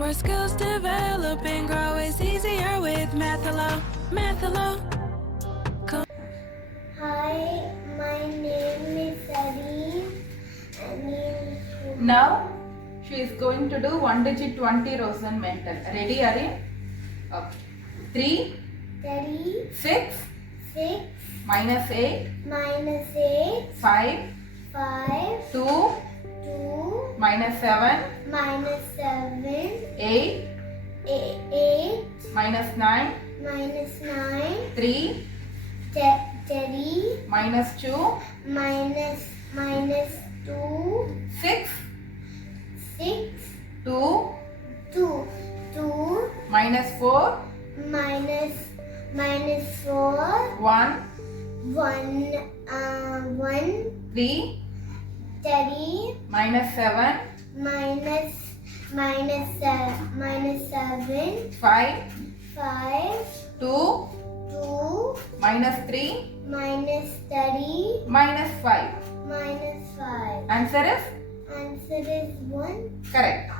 Where skills develop and grow is easier with mathello. Mathello. Hi, my name is Areen. Now she is going to do 1D-20 rows and mental. Ready, Areen? Okay. 3, 6, minus 8, 5, 2, minus 7, 8, minus 9, 3, minus 2, 6, 2, minus 4, 1, 3, minus 7, 5, 2, minus 3, minus 5. Answer is? Answer is 1. Correct.